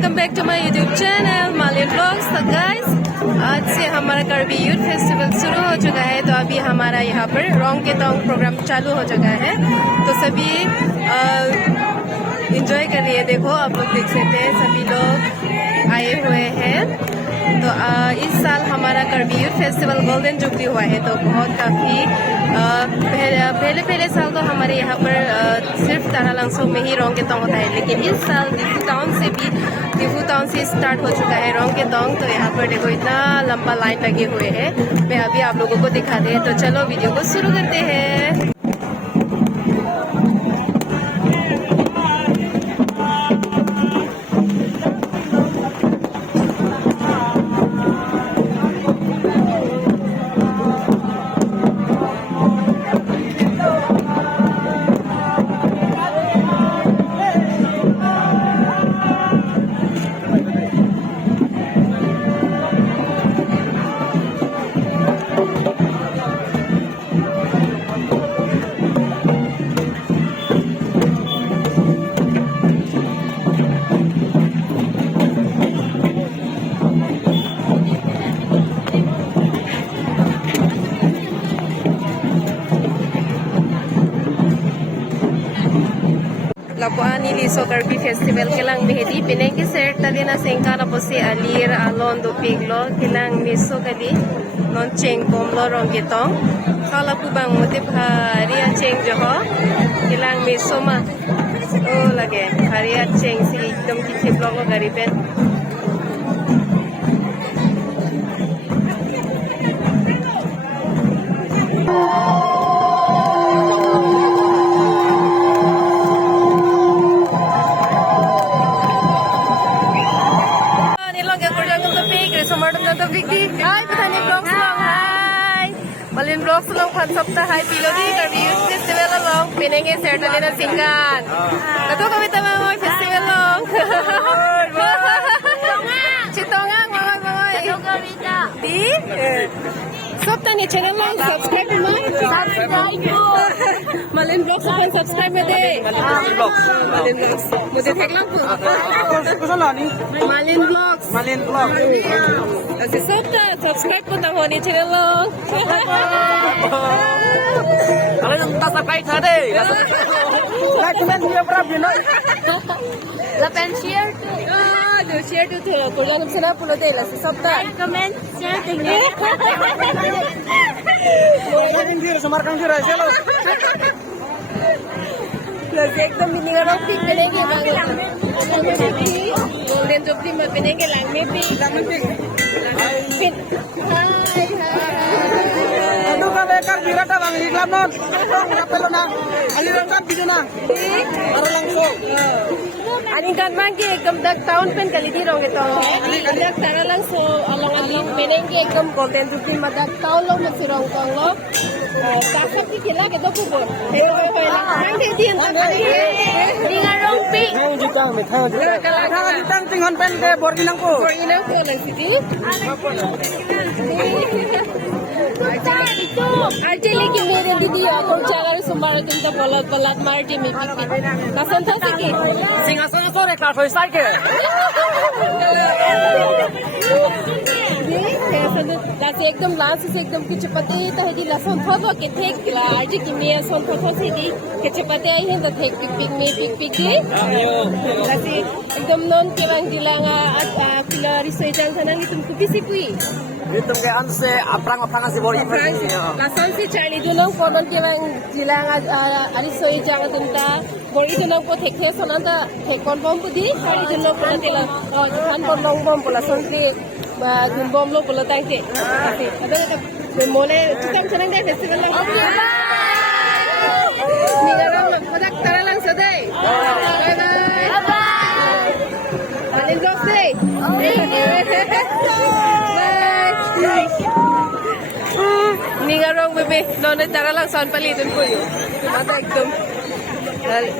Welcome back to my YouTube channel Malin vlogs. तो guys आज से हमारा करबी यूथ फेस्टिवल शुरू हो चुका है। तो अभी हमारा यहाँ पर रोंग के तोंग प्रोग्राम चालू हो चुका है। तो सभी इंजॉय कर रही है। देखो आप लोग देख सकते हैं सभी लोग आए हुए हैं। तो इस साल हमारा करबी यूथ फेस्टिवल गोल्डन जुबली हुआ है। तो बहुत काफ़ी पहले साल तो हमारे यहाँ पर सिर्फ तारालांसो में ही रोंग के तोंग होता है, लेकिन इस साल दिफू टाउन से स्टार्ट हो चुका है रोंग के तोंग। तो यहाँ पर देखो इतना लंबा लाइन लगे हुए हैं। मैं अभी आप लोगों को दिखाते हैं। तो चलो वीडियो को शुरू करते हैं। Labuan ini so Karbi Festival kilang mihedi pineng ki ser tadi na sengka na posi alir alon do piglo kilang miso kali non cheng bomlo rong gitong kala pu bang mote bhari cheng joho kilang miso ma o lage bhari cheng si ekdom ki thiplo ko gariben Hai, petani vlog long. Hai, malin vlog long pan sabta hai pilodi Karbi Youth Festival long. Pinenge sertali na singkan. Kato kami tama mo festival long. Citongang mga. Di? Sabta ni channel long subscribe mo. Malin vlog so pan subscribe mo de. Malin vlogs. Mujhe thek lang po. Malin vlogs. Malin vlog. Kasi subscribe po tamo ni channel long. Kalau yang tak subscribe tadi. Like comment dia berapa bino? Love and share to. Share to program sana pulo de la sabta. Comment, share tinggi. Ini dia semarkan dia selo. Plus एकदम meaning rock pick बनेंगे golden jubilee में बनेंगे लांग में भी हाय Aduh kalau ekar birata bang iklan non. Kapelo na. Aliran kan video na. Baru langsung. Aling kan mangke एकदम dak tahun pen kali di rong itu dak tara langsung along aling bनेंगे एकदम golden jubilee में dak tahun lo masih rong tong lo takap di kila ke to kubur nang de din Dengan rompi. Mau juta me thang juta. Thang jutang tinghon pen ke boardinang ko. inang ko lang sidi Actually कि मेरे दीदी और चार सुमार तुमचा बोलत मारती मी कसं था की Singasan sore kelas hoy sai ke. Last एकदम लास्ट से एकदम की चपते तो है जी लसन थो के थे आज की मैं सन थो से दी के चपते आई है तो थे पिक में पिक दी लास्ट एकदम नॉन के वांग दिलांगा पिला रिसोई जान सनंगी तुमको किसी कोई Itu ke anse aprang si bori ini. Lasan si Charlie dunong konon ke bang dilang arisoi jang tunta bori dunong po thekhe sonanta thekon bom pudi Charlie dunong pula tela kan bom bom pula sonti dun bom lo pula tangte ada mole tukam sanang deh festival lang ni garang madak tara lang sadai bye bye alin vlog say Ningarong bebe, noni tara lang son palitin ko yun. Mata ekdom.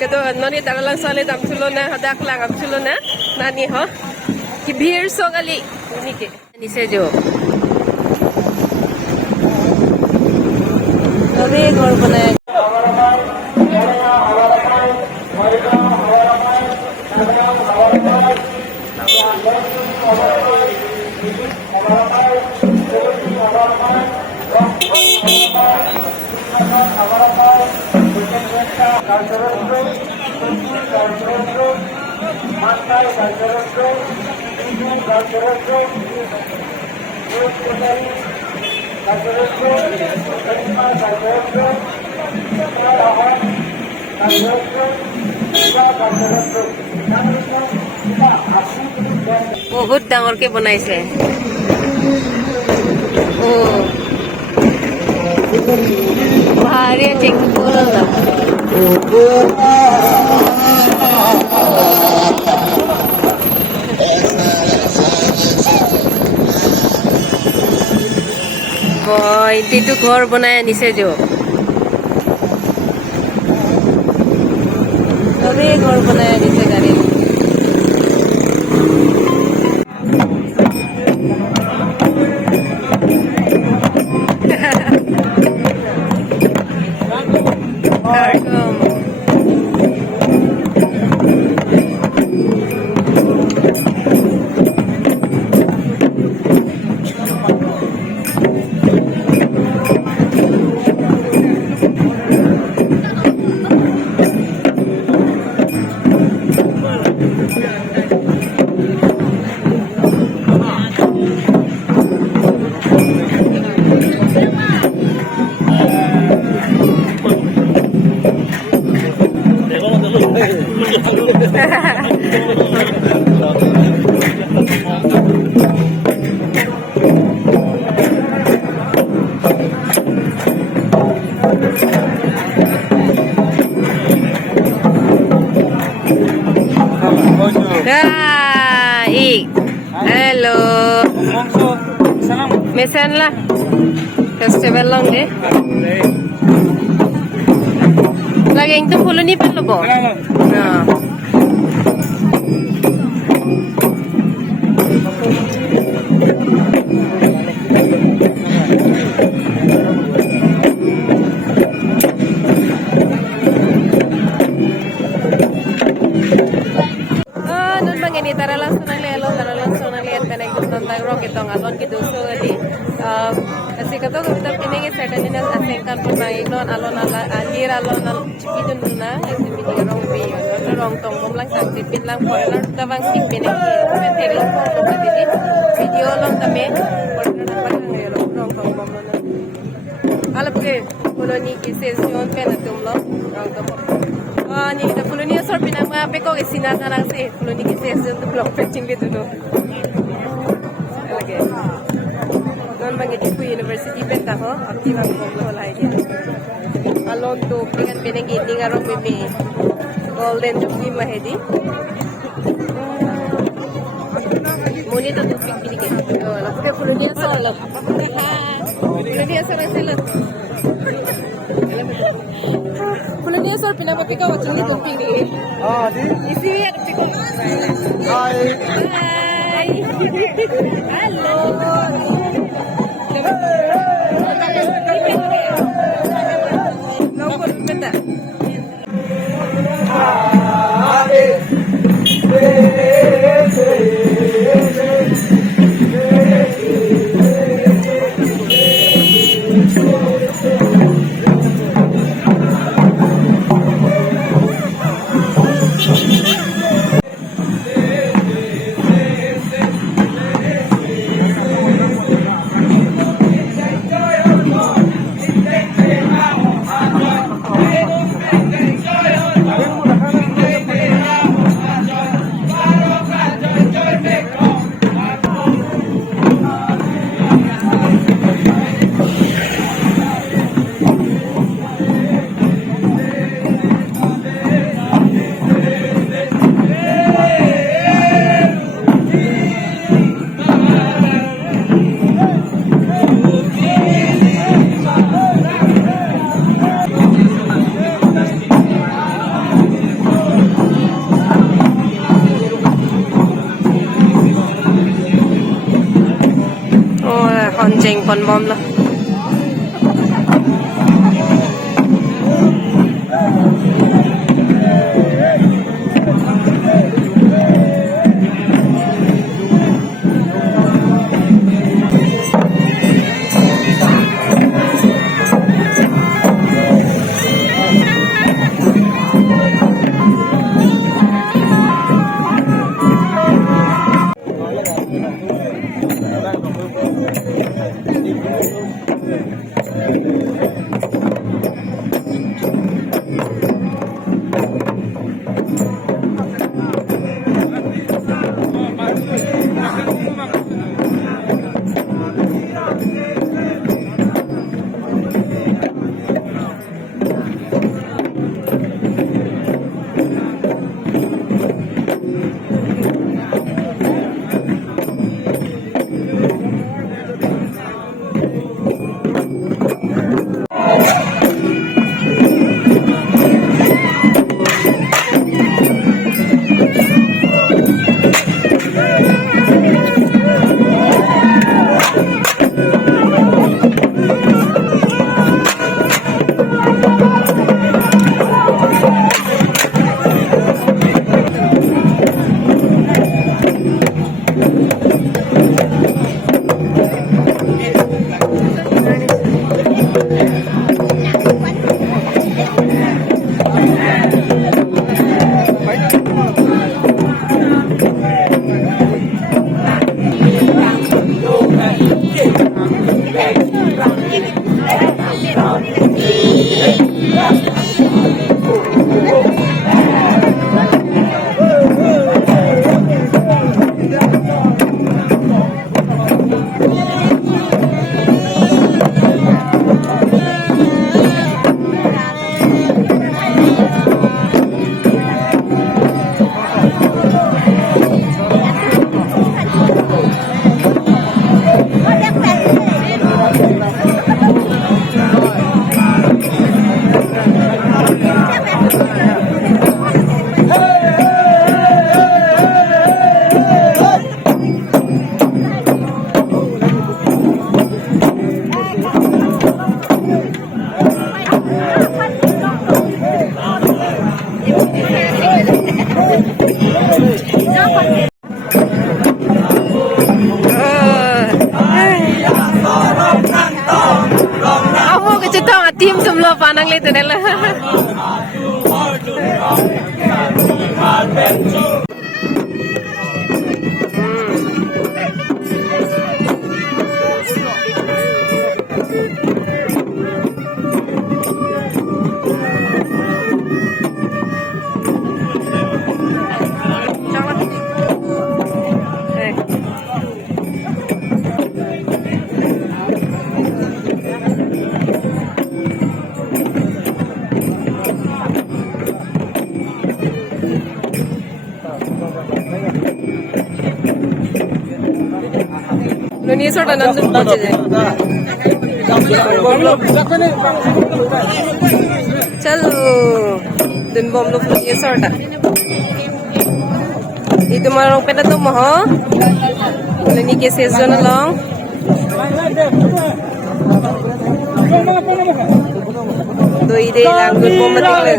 Kato noni tara lang son le tamsulo na hadak lang amsulo na nani ho. Ki beer so gali. Ni ke. Ni se jo. Abe घर बनाया বহুত ডাঙৰকে বনাইছে ভাৰী টেংকুল এইটো ঘৰ বনাই আনিছে যো ঘৰ বনাই আনিছে গাড়ী Hello. Mesan lah. Festival lang deh. Lagi yang tu puluh ni perlu bo. Nah. Alon gitu so di kasi kato kita pinenge certain na asengkan po na inon alon ala andir alon chipidun na kasi pinirong video no rong tong mom lang sa tipin lang po na tawang tipin commentary lang po to kasi video lang kami por na pag rong tong mom na alap ke koloni ki session pe na tumlo rong tong ni da koloni sor pinang pe ko sinata lang se koloni ki session to blog petting gitu no non mangiti ku university bet ako aktivan ko lo lai dia alon to pingan pinengi ningarong bebe golden juki mahedi muni to tupik pinike laske pulunia sala pulunia sala sala pulunia sala pinapapi ka wacang ni tupik ni di isi ya tupik hai halo Jeng pon bom lah. Ako ka citong atim tumlo panang lito nila. Ini sort nandun po siya. Chalo. Dun bom lo po niya sort. Dito marong pena to mo ho. Lani ke season na lang. Doi day lang dun bom matikle.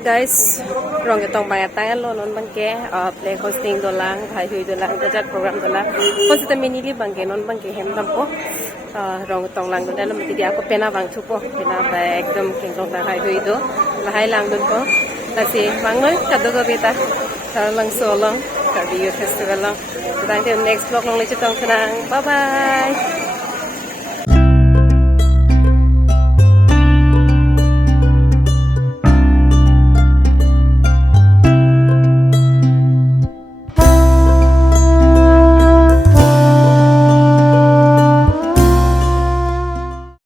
Guys, rong itong bayatan lo non bangke play hosting dolang bhai hui dolang gajat program dolang pos ta minili bangke non bangke hem dampo rong itong lang do dalam ti dia ko pena bang chupo pena ba ekdom kengkong da hai hui do lahai lang don ko tasi bangoy kadogo beta lang solong ka youth festival lang. Next vlog long le chutong kanang bye bye.